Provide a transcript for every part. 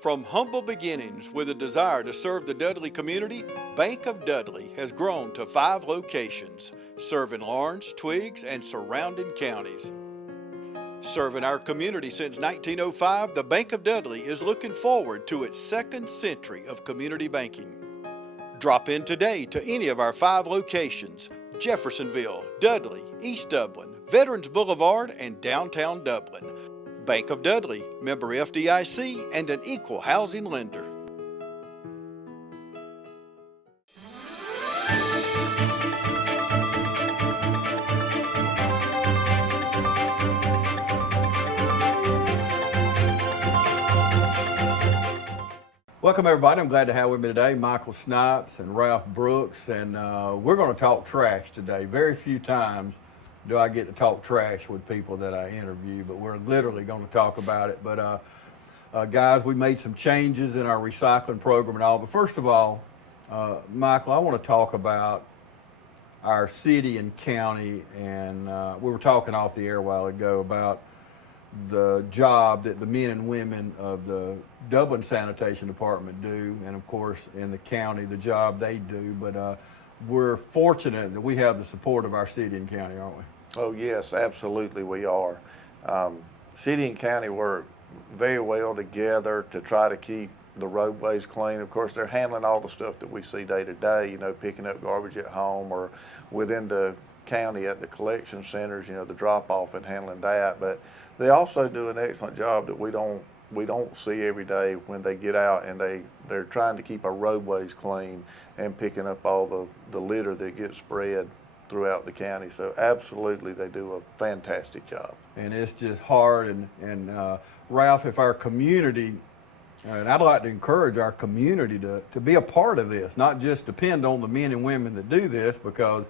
From humble beginnings with a desire to serve the Dudley community, Bank of Dudley has grown to 5 locations, serving Lawrence, Twiggs, and surrounding counties. Serving our community since 1905, the Bank of Dudley is looking forward to its second century of community banking. Drop in today to any of our 5 locations: Jeffersonville, Dudley, East Dublin, Veterans Boulevard, and downtown Dublin. Bank of Dudley, member FDIC, and an equal housing lender. Welcome everybody. I'm glad to have with me today Michael Snipes and Ralph Brooks, and we're going to talk trash today. Very few times do I get to talk trash with people that I interview, but we're literally going to talk about it. But guys, we made some changes in our recycling program and all. But first of all, Michael, I want to talk about our city and county, and we were talking off the air a while ago about the job that the men and women of the Dublin Sanitation Department do, and of course in the county, the job they do. But we're fortunate that we have the support of our city and county, aren't we? Oh yes, absolutely we are. City and county work very well together to try to keep the roadways clean. Of course, they're handling all the stuff that we see day to day, you know, picking up garbage at home or within the county at the collection centers, you know, the drop off and handling that. But they also do an excellent job that we don't see every day when they get out, and they're trying to keep our roadways clean and picking up all the litter that gets spread throughout the county. So absolutely they do a fantastic job. And it's just hard. And Ralph, if our community, and I'd like to encourage our community to be a part of this, not just depend on the men and women that do this, because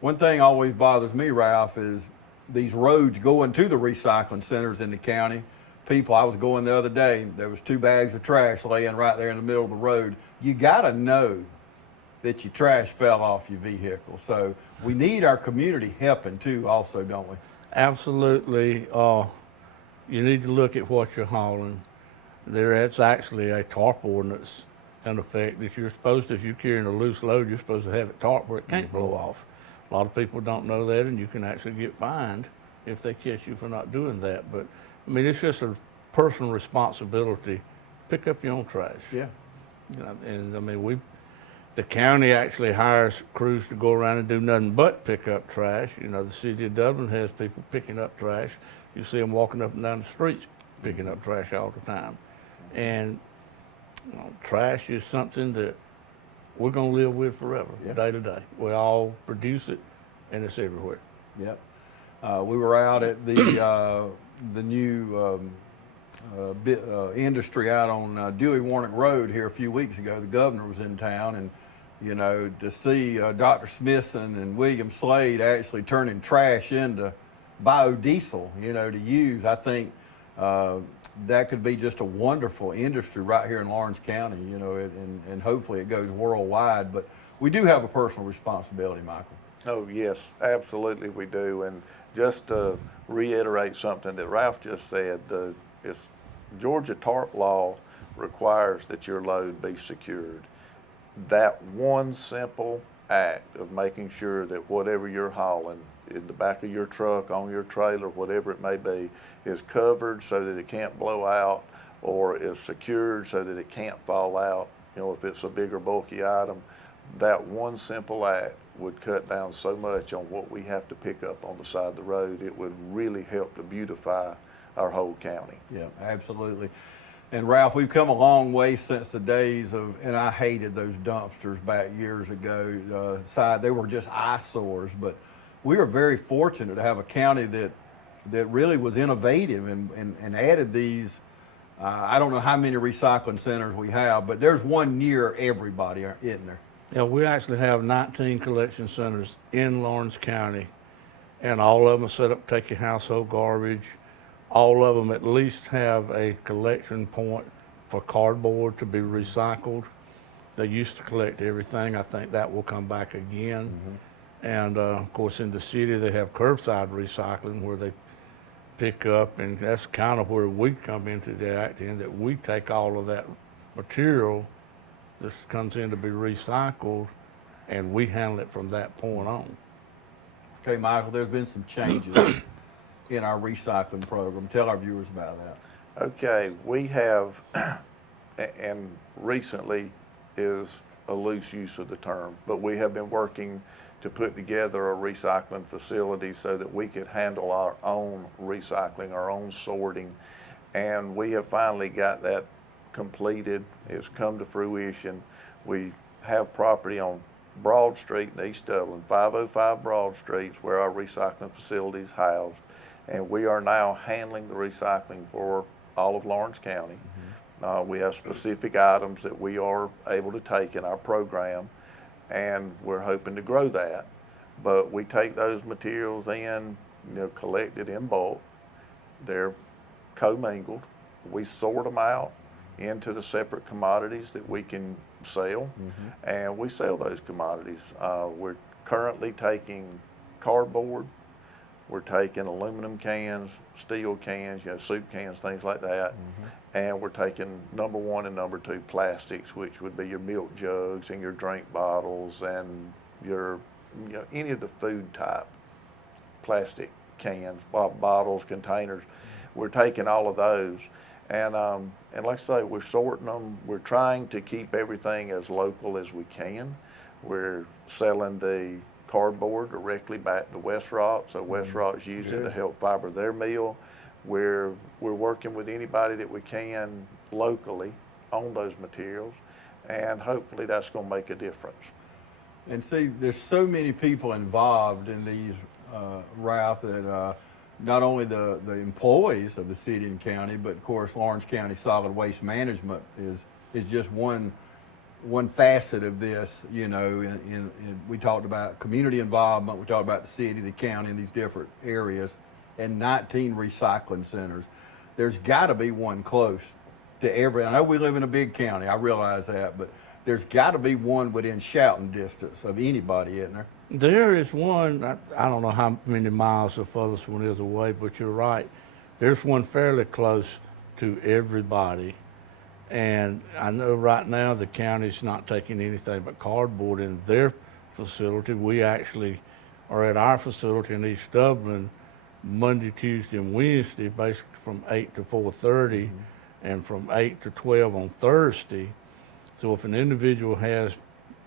one thing always bothers me, Ralph, is these roads going to the recycling centers in the county. People, I was going the other day, there was 2 bags of trash laying right there in the middle of the road. You gotta know that your trash fell off your vehicle. So we need our community helping too also, don't we? Absolutely. You need to look at what you're hauling. It's actually a tarp ordinance in effect that you're supposed to, if you're carrying a loose load, you're supposed to have it tarp where it can't blow off. A lot of people don't know that, and you can actually get fined if they catch you for not doing that. But I mean, it's just a personal responsibility. Pick up your own trash. Yeah. You know, and I mean, the county actually hires crews to go around and do nothing but pick up trash. You know, the city of Dublin has people picking up trash. You see them walking up and down the streets picking up trash all the time. And you know, trash is something that we're going to live with forever, day to day. We all produce it, and it's everywhere. Yep. We were out at the new industry out on Dewey Warnock Road here a few weeks ago. The governor was in town, and you know, to see Dr. Smithson and William Slade actually turning trash into biodiesel, you know, to use, I think that could be just a wonderful industry right here in Lawrence County, you know, and hopefully it goes worldwide. But we do have a personal responsibility, Michael. Oh yes, absolutely we do. And just to reiterate something that Ralph just said, Georgia TARP law requires that your load be secured. That one simple act of making sure that whatever you're hauling in the back of your truck, on your trailer, whatever it may be, is covered so that it can't blow out, or is secured so that it can't fall out. You know, if it's a bigger, bulky item, that one simple act would cut down so much on what we have to pick up on the side of the road. It would really help to beautify our whole county. Yeah, absolutely. And Ralph, we've come a long way since the days of, and I hated those dumpsters back years ago. They were just eyesores, but we are very fortunate to have a county that really was innovative and added these. I don't know how many recycling centers we have, but there's one near everybody, isn't there? Yeah, we actually have 19 collection centers in Lawrence County, and all of them are set up to take your household garbage. All of them at least have a collection point for cardboard to be recycled. They used to collect everything. I think that will come back again. Mm-hmm. And of course in the city they have curbside recycling where they pick up, and that's kind of where we come into the act in, that we take all of that material that comes in to be recycled, and we handle it from that point on. Okay, Michael, there's been some changes in our recycling program. Tell our viewers about that. Okay, we have, and recently is a loose use of the term, but we have been working to put together a recycling facility so that we could handle our own recycling, our own sorting, and we have finally got that completed. It's come to fruition. We have property on Broad Street in East Dublin, 505 Broad Street, where our recycling facility is housed, and we are now handling the recycling for all of Lawrence County. We have specific items that we are able to take in our program, and we're hoping to grow that. But we take those materials in, collected in bulk. They're commingled. We sort them out into the separate commodities that we can sell, and we sell those commodities. We're currently taking cardboard, we're taking aluminum cans, steel cans, soup cans, things like that, and we're taking number 1 and number 2 plastics, which would be your milk jugs and your drink bottles and your, any of the food type plastic cans, bottles, containers. We're taking all of those. And like I say, we're sorting them. We're trying to keep everything as local as we can. We're selling the cardboard directly back to West Rock, so West Rock's using it to help fiber their mill. We're working with anybody that we can locally on those materials, and hopefully that's going to make a difference. And see, there's so many people involved in these, Ralph, that not only the employees of the city and county, but of course Lawrence County Solid Waste Management is just one facet of this. We talked about community involvement, we talked about the city, the county, and these different areas, and 19 recycling centers. There's got to be one close to every. I know we live in a big county, I realize that, but there's got to be one within shouting distance of anybody, isn't there? There is one, I don't know how many miles the furthest one is away, but you're right. There's one fairly close to everybody. And I know right now the county's not taking anything but cardboard in their facility. We actually are at our facility in East Dublin Monday, Tuesday, and Wednesday, basically from 8 to 4:30, and from 8 to 12 on Thursday. So if an individual has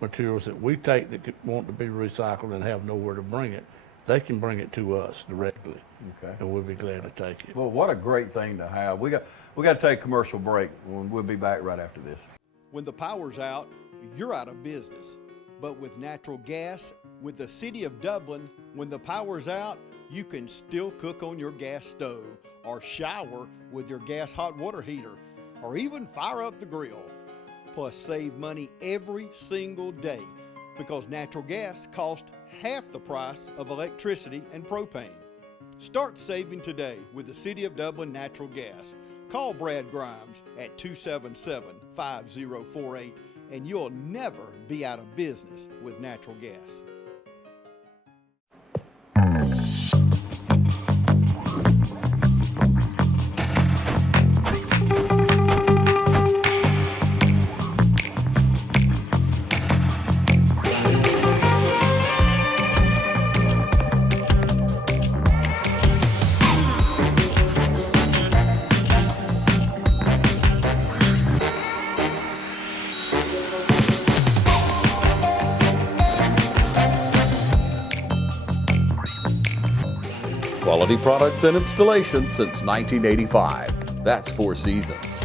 materials that we take that want to be recycled and have nowhere to bring it, they can bring it to us directly. Okay. And we'll be glad to take it. Well, what a great thing to have. We got to take a commercial break. We'll be back right after this. When the power's out, you're out of business. But with natural gas, with the city of Dublin, when the power's out, you can still cook on your gas stove, or shower with your gas hot water heater, or even fire up the grill. Plus save money every single day, because natural gas costs half the price of electricity and propane. Start saving today with the City of Dublin Natural Gas. Call Brad Grimes at 277-5048 and you'll never be out of business with natural gas. Quality products and installation since 1985. That's 4 Seasons.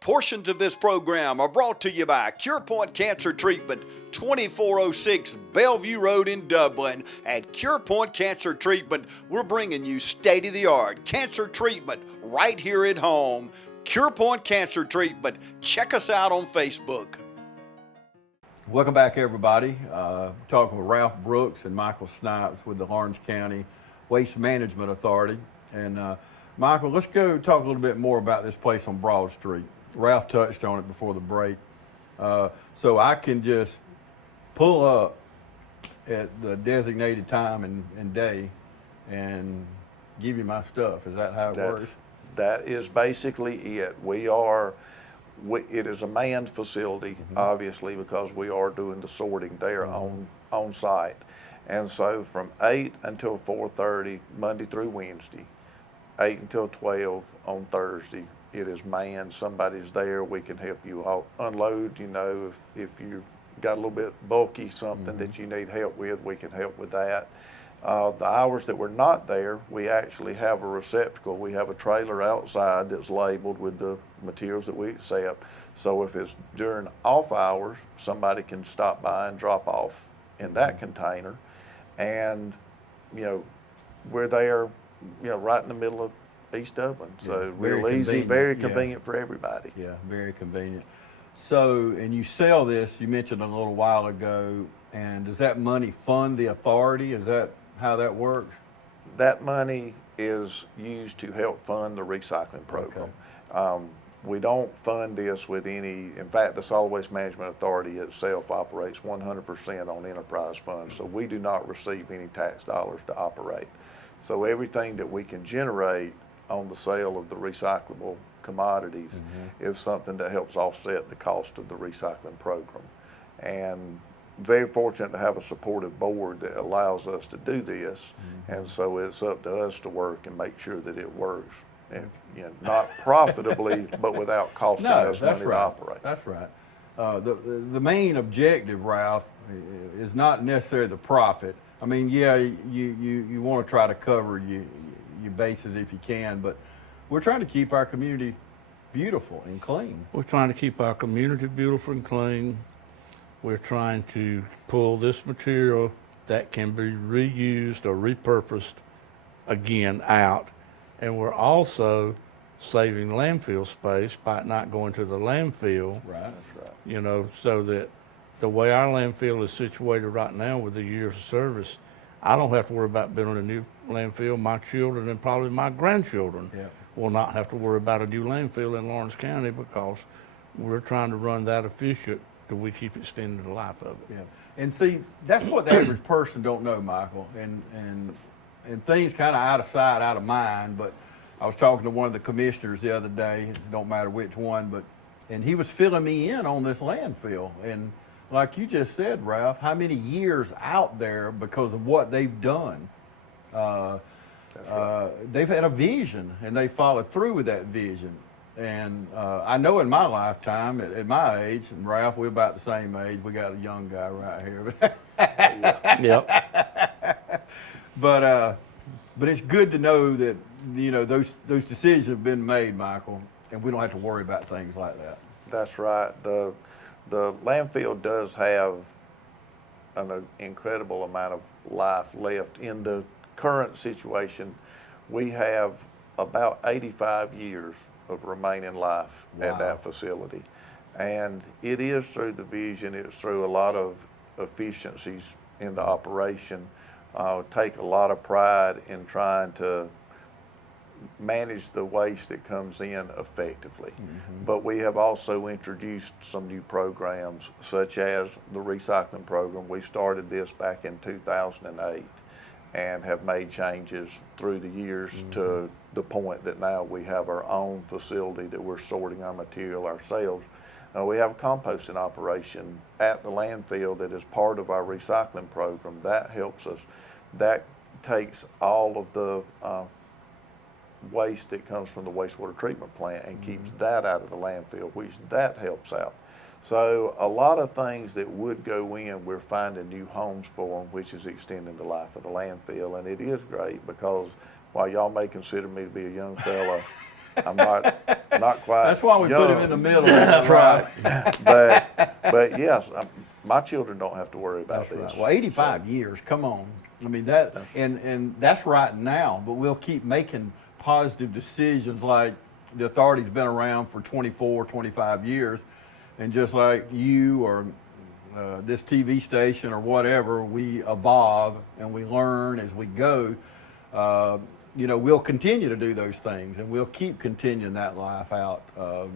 Portions of this program are brought to you by CurePoint Cancer Treatment, 2406 Bellevue Road in Dublin. At CurePoint Cancer Treatment, we're bringing you state-of-the-art cancer treatment right here at home. CurePoint Cancer Treatment. Check us out on Facebook. Welcome back, everybody. Talking with Ralph Brooks and Michael Snipes with the Lawrence County Waste Management Authority. And Michael, let's go talk a little bit more about this place on Broad Street. Ralph touched on it before the break. So I can just pull up at the designated time and day and give you my stuff. Is that how it works? That is basically it. It is a manned facility, obviously, because we are doing the sorting there on site. And so from 8 until 4:30, Monday through Wednesday, 8 until 12 on Thursday, it is manned. Somebody's there. We can help you unload. You know, if you got a little bit bulky something that you need help with, we can help with that. The hours that we're not there, we actually have a receptacle. We have a trailer outside that's labeled with the materials that we accept. So if it's during off hours, somebody can stop by and drop off in that container. And, you know, we're there, you know, right in the middle of East Dublin. So real easy, very convenient for everybody. Yeah, very convenient. So, and you sell this, you mentioned a little while ago, and does that money fund the authority? Is that how that works? That money is used to help fund the recycling program. Okay. We don't fund this with any, in fact, the Solid Waste Management Authority itself operates 100% on enterprise funds, so we do not receive any tax dollars to operate. So everything that we can generate on the sale of the recyclable commodities is something that helps offset the cost of the recycling program. And very fortunate to have a supportive board that allows us to do this, and so it's up to us to work and make sure that it works. And, you know, not profitably, but without costing us money to operate. That's right. The main objective, Ralph, is not necessarily the profit. I mean, yeah, you want to try to cover your bases if you can, but we're trying to keep our community beautiful and clean. We're trying to keep our community beautiful and clean. We're trying to pull this material that can be reused or repurposed again out. And we're also saving landfill space by not going to the landfill. Right, that's right. You know, so that the way our landfill is situated right now with the years of service, I don't have to worry about building a new landfill. My children and probably my grandchildren will not have to worry about a new landfill in Lawrence County because we're trying to run that efficient till we keep extending the life of it. Yeah, and see, that's what the average person don't know, Michael, and things kind of out of sight, out of mind. But I was talking to one of the commissioners the other day, it don't matter which one, and he was filling me in on this landfill. And like you just said, Ralph, how many years out there because of what they've done. They've had a vision, and they followed through with that vision. And I know in my lifetime, at my age, and Ralph, we're about the same age. We got a young guy right here. Yep. But it's good to know that, you know, those decisions have been made, Michael, and we don't have to worry about things like that. That's right. The landfill does have an incredible amount of life left. In the current situation, we have about 85 years of remaining life at that facility. And it is through the vision, it's through a lot of efficiencies in the operation. Take a lot of pride in trying to manage the waste that comes in effectively. But we have also introduced some new programs, such as the recycling program. We started this back in 2008 and have made changes through the years to the point that now we have our own facility that we're sorting our material ourselves. We have a composting operation at the landfill that is part of our recycling program. That helps us. That takes all of the waste that comes from the wastewater treatment plant and keeps that out of the landfill, which that helps out. So a lot of things that would go in, we're finding new homes for them, which is extending the life of the landfill. And it is great because while y'all may consider me to be a young fella, I'm not quite. That's why we young. put him in the middle. That's right. But yes, my children don't have to worry about That's this. right. Well, 85 years, come on. I mean, and that's right now, but we'll keep making positive decisions. Like the authority's been around for 24, 25 years, and just like you or this TV station or whatever, we evolve and we learn as we go. You know, we'll continue to do those things, and we'll keep continuing that life out. I'm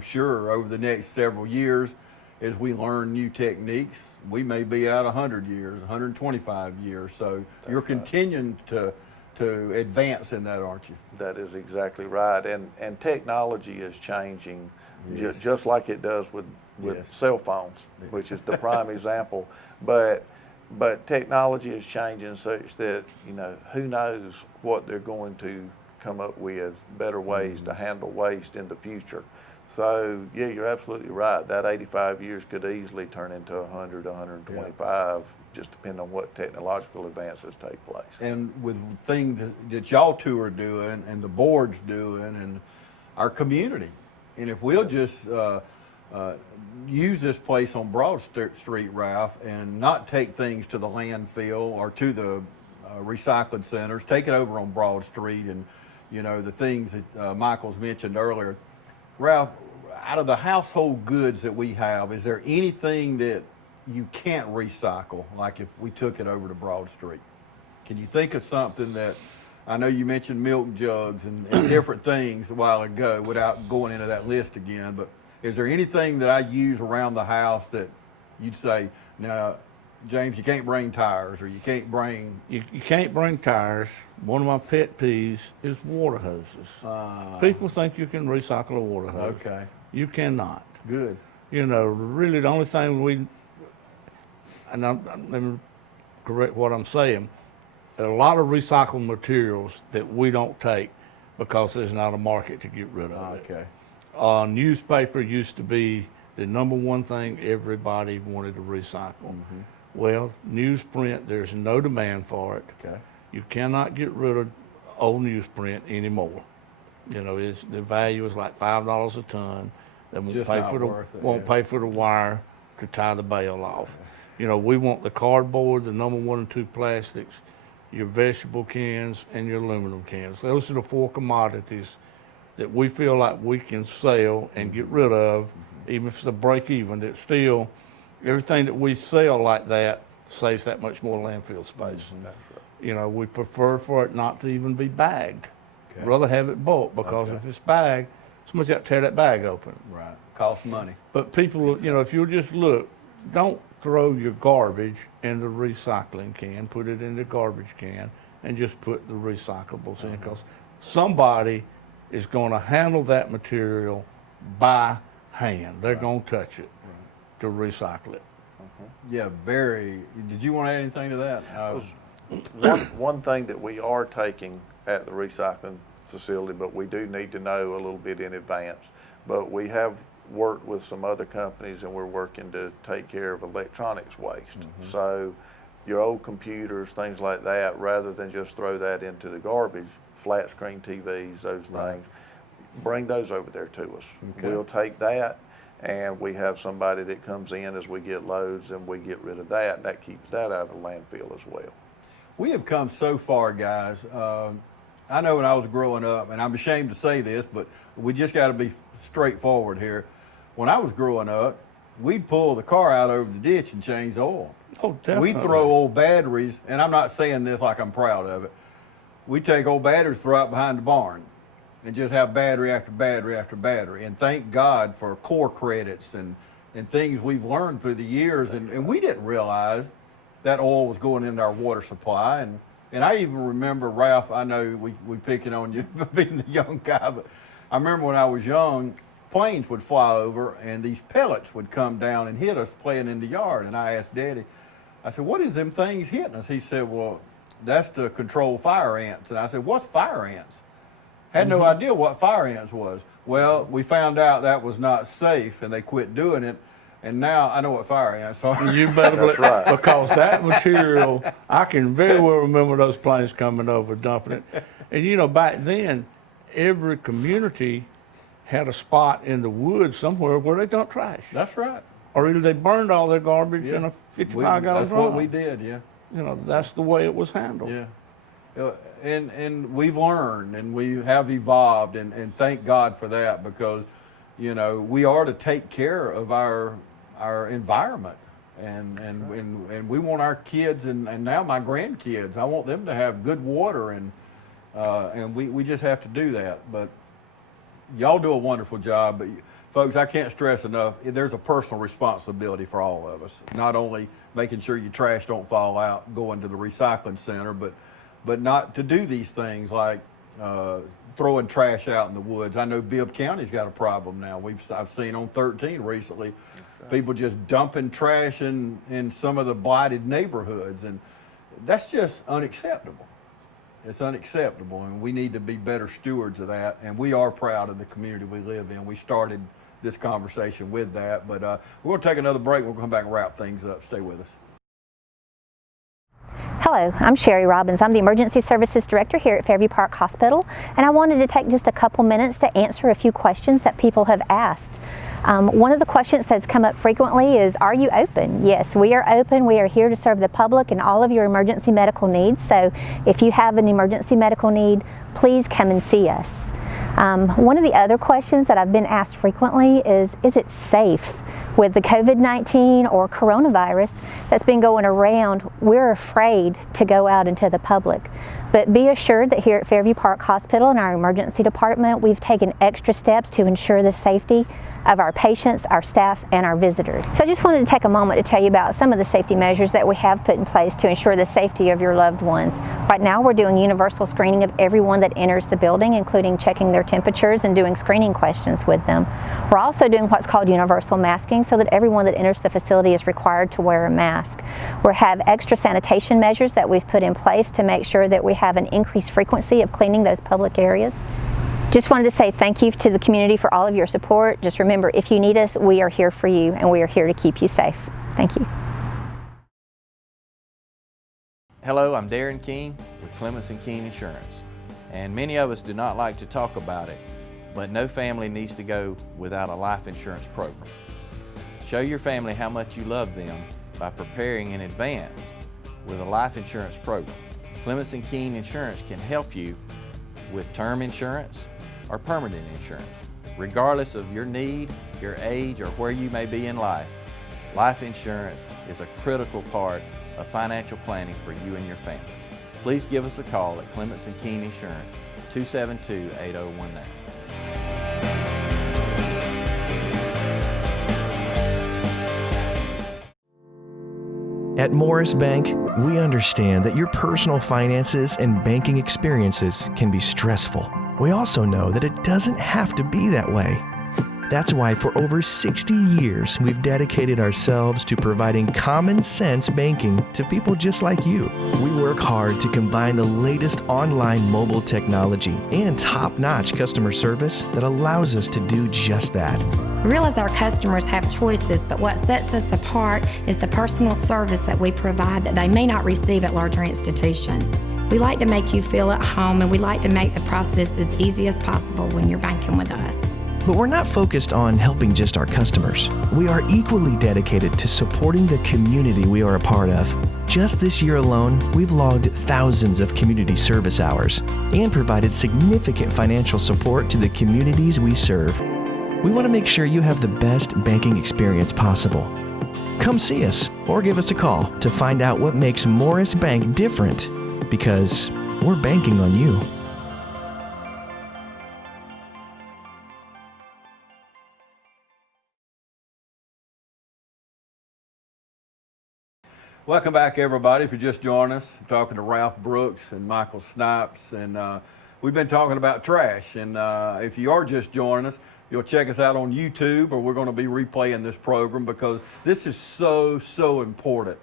sure over the next several years, as we learn new techniques, we may be out 100 years, 125 years. So you're continuing to advance in that, aren't you? That is exactly right. And technology is changing Yes. just like it does with Yes. cell phones, which is the prime example. But technology is changing such that, you know, who knows what they're going to come up with, better ways to handle waste in the future. So, yeah, you're absolutely right. That 85 years could easily turn into 100, 125, just depending on what technological advances take place. And with things that y'all two are doing and the board's doing and our community, and if we'll just use this place on Broad Street, Ralph, and not take things to the landfill or to the recycling centers, take it over on Broad Street and, you know, the things that Michael's mentioned earlier. Ralph, out of the household goods that we have, is there anything that you can't recycle, like if we took it over to Broad Street? Can you think of something that, I know you mentioned milk jugs and different things a while ago without going into that list again, but is there anything that I use around the house that you'd say, no, James, you can't bring tires, or you can't bring... You can't bring tires. One of my pet peeves is water hoses. People think you can recycle a water hose. Okay, You cannot. good. You know, really the only thing let me correct what I'm saying. There are a lot of recycled materials that we don't take because there's not a market to get rid of it. Okay, Newspaper used to be the number one thing everybody wanted to recycle. Well, newsprint, there's no demand for it. okay. You cannot get rid of old newsprint anymore. You know, the value is like $5 a ton. They won't Just pay not for the worth it, won't yeah. pay for the wire to tie the bale off. You know, we want the cardboard, the number 1 and 2 plastics, your vegetable cans, and your aluminum cans. Those are the 4 commodities that we feel like we can sell and get rid of, even if it's a break even. That still, everything that we sell like that saves that much more landfill space. That's right. You know, we prefer for it not to even be bagged. Okay. Rather have it bulk, because Okay. if it's bagged, somebody's got to tear that bag open. Right, costs money. But people, you know, if you'll just look, don't throw your garbage in the recycling can, put it in the garbage can, and just put the recyclables in, because somebody is going to handle that material by hand. They're going to touch it to recycle it. Yeah, very. Did you want to add anything to that? One thing that we are taking at the recycling facility, but we do need to know a little bit in advance. But we have worked with some other companies, and we're working to take care of electronics waste. So your old computers, things like that, rather than just throw that into the garbage, flat screen TVs, those things, bring those over there to us. Okay. We'll take that, and we have somebody that comes in as we get loads, and we get rid of that, and that keeps that out of the landfill as well. We have come so far, guys. I know when I was growing up, and I'm ashamed to say this, but we just got to be straightforward here. When I was growing up, we'd pull the car out over the ditch and change the oil. Oh, definitely. We'd throw old batteries, and I'm not saying this like I'm proud of it. We'd take old batteries, throw out behind the barn, and just have battery after battery after battery. And thank God for core credits and things we've learned through the years. And we didn't realize that oil was going into our water supply. And I even remember, Ralph, I know we picking on you being the young guy, but I remember when I was young, planes would fly over and these pellets would come down and hit us playing in the yard. And I asked Daddy, I said, what is them things hitting us? He said, well, that's to control fire ants. And I said, what's fire ants? Had no idea what fire ants was. Well, we found out that was not safe and they quit doing it. And now I know what fire ants are. You better That's right. Because that material, I can very well remember those planes coming over, dumping it. And you know, back then, every community had a spot in the woods somewhere where they dumped trash. That's right. Or either they burned all their garbage in a 55-gallon drum. That's what we did, yeah. You know, that's the way it was handled. Yeah. And we've learned and we have evolved, and thank God for that, because, you know, we are to take care of our environment. And we want our kids and now my grandkids, I want them to have good water, and we just have to do that. But y'all do a wonderful job, but folks, I can't stress enough, there's a personal responsibility for all of us. Not only making sure your trash don't fall out, going to the recycling center, but not to do these things like throwing trash out in the woods. I know Bibb County's got a problem now. I've seen on 13 recently, people just dumping trash in some of the blighted neighborhoods, and that's just unacceptable. It's unacceptable, and we need to be better stewards of that, and we are proud of the community we live in. We started this conversation with that, but we're going to take another break. We'll come back and wrap things up. Stay with us. Hello, I'm Sherry Robbins. I'm the Emergency Services Director here at Fairview Park Hospital, and I wanted to take just a couple minutes to answer a few questions that people have asked. One of the questions that's come up frequently is, are you open? Yes, we are open. We are here to serve the public and all of your emergency medical needs. So if you have an emergency medical need, please come and see us. One of the other questions that I've been asked frequently is it safe? With the COVID-19 or coronavirus that's been going around, we're afraid to go out into the public. But be assured that here at Fairview Park Hospital in our emergency department, we've taken extra steps to ensure the safety of our patients, our staff, and our visitors. So I just wanted to take a moment to tell you about some of the safety measures that we have put in place to ensure the safety of your loved ones. Right now we're doing universal screening of everyone that enters the building, including checking their temperatures and doing screening questions with them. We're also doing what's called universal masking so that everyone that enters the facility is required to wear a mask. We have extra sanitation measures that we've put in place to make sure that we have an increased frequency of cleaning those public areas. Just wanted to say thank you to the community for all of your support. Just remember, if you need us, we are here for you, and we are here to keep you safe. Thank you. Hello, I'm Darren King with Clements & King Insurance, and many of us do not like to talk about it, but no family needs to go without a life insurance program. Show your family how much you love them by preparing in advance with a life insurance program. Clements & King Insurance can help you with term insurance or permanent insurance. Regardless of your need, your age, or where you may be in life, life insurance is a critical part of financial planning for you and your family. Please give us a call at Clements & King Insurance, 272-8019. At Morris Bank, we understand that your personal finances and banking experiences can be stressful. We also know that it doesn't have to be that way. That's why for over 60 years, we've dedicated ourselves to providing common sense banking to people just like you. We work hard to combine the latest online mobile technology and top-notch customer service that allows us to do just that. We realize our customers have choices, but what sets us apart is the personal service that we provide that they may not receive at larger institutions. We like to make you feel at home, and we like to make the process as easy as possible when you're banking with us. But we're not focused on helping just our customers. We are equally dedicated to supporting the community we are a part of. Just this year alone, we've logged thousands of community service hours and provided significant financial support to the communities we serve. We want to make sure you have the best banking experience possible. Come see us or give us a call to find out what makes Morris Bank different, because we're banking on you. Welcome back, everybody. If you're just joining us, I'm talking to Ralph Brooks and Michael Snipes, and we've been talking about trash. And if you are just joining us, you'll check us out on YouTube, or we're going to be replaying this program because this is so important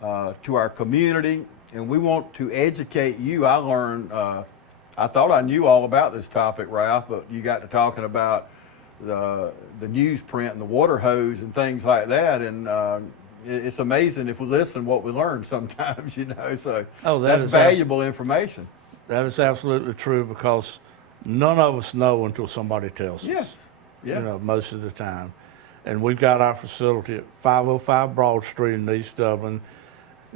to our community, and we want to educate you. I learned, I thought I knew all about this topic, Ralph, but you got to talking about the newsprint and the water hose and things like that, and it's amazing if we listen what we learn sometimes, you know, so that's valuable information. That is absolutely true, because none of us know until somebody tells us. Yes. Yeah. You know, most of the time. And we've got our facility at 505 Broad Street in East Dublin.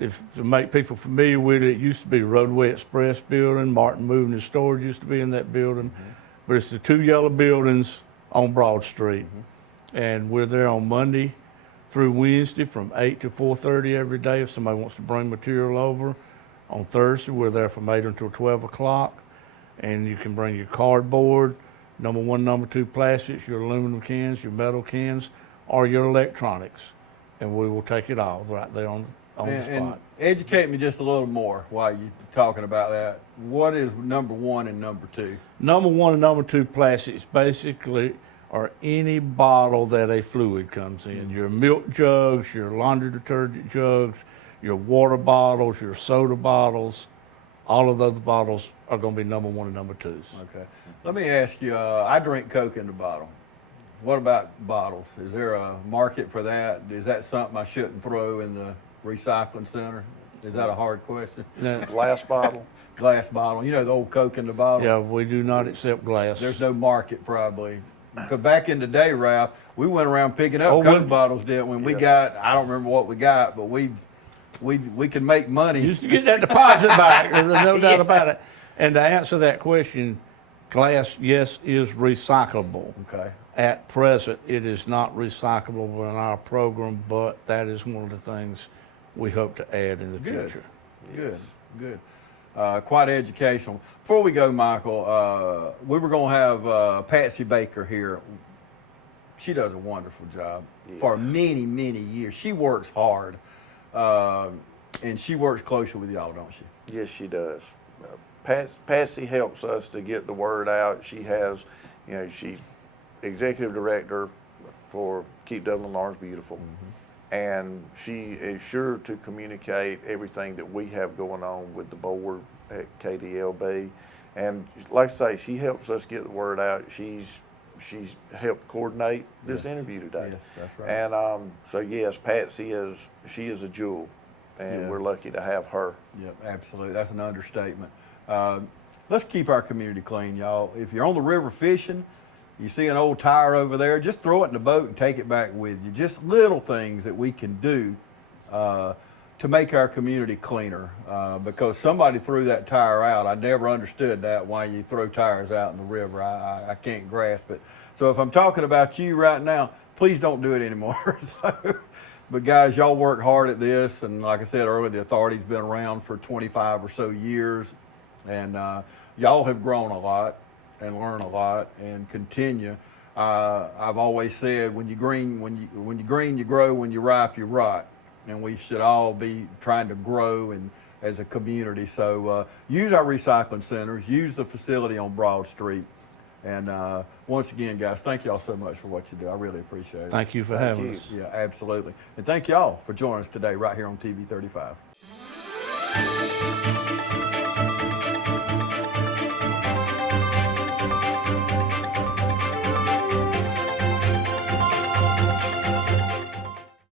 To make people familiar with it, it used to be Roadway Express building. Martin Moving and Storage used to be in that building. Mm-hmm. But it's the two yellow buildings on Broad Street. Mm-hmm. And we're there on Monday through Wednesday from 8 to 4:30 every day if somebody wants to bring material over. On Thursday, we're there from 8 until 12 o'clock. And you can bring your cardboard, number 1, number 2 plastics, your aluminum cans, your metal cans, or your electronics, and we will take it all right there on the spot. And educate me just a little more while you're talking about that. What is number 1 and number 2? Number 1 and number 2 plastics basically are any bottle that a fluid comes in. Your milk jugs, your laundry detergent jugs, your water bottles, your soda bottles, all of those bottles are going to be number 1 and number 2s. Okay. Let me ask you, I drink Coke in the bottle. What about bottles? Is there a market for that? Is that something I shouldn't throw in the recycling center? Is that a hard question? Glass bottle? Glass bottle. You know, the old Coke in the bottle? Yeah, we do not accept glass. There's no market probably. Because back in the day, Ralph, we went around picking up Coke bottles, didn't we? We got, I don't remember what we got, but we can make money. Used to get that deposit back. There's no doubt about it. And to answer that question, glass, yes, is recyclable. Okay. At present, it is not recyclable in our program, but that is one of the things we hope to add in the future. Good. Quite educational. Before we go, Michael, we were going to have Patsy Baker here. She does a wonderful job for many, many years. She works hard, and she works closely with y'all, don't she? Yes, she does. Patsy helps us to get the word out. She has, she's executive director for Keep Dublin Lawrence Beautiful. And she is sure to communicate everything that we have going on with the board at KDLB. And like I say, she helps us get the word out. She's helped coordinate this interview today. Yes, that's right. And so yes, Patsy she is a jewel, and we're lucky to have her. Yep, absolutely. That's an understatement. Let's keep our community clean, y'all. If you're on the river fishing, you see an old tire over there, just throw it in the boat and take it back with you. Just little things that we can do to make our community cleaner, because somebody threw that tire out. I never understood that, why you throw tires out in the river. I can't grasp it. So if I'm talking about you right now, please don't do it anymore. But guys, y'all work hard at this, and like I said earlier, the authority's been around for 25 or so years, and y'all have grown a lot and learn a lot and continue. I've always said, when you green, you grow. When you ripe, you rot. And we should all be trying to grow and as a community. So use our recycling centers, use the facility on Broad Street. And once again, guys, thank y'all so much for what you do. I really appreciate it. Thank you for having us. Yeah, absolutely. And thank y'all for joining us today right here on TV 35.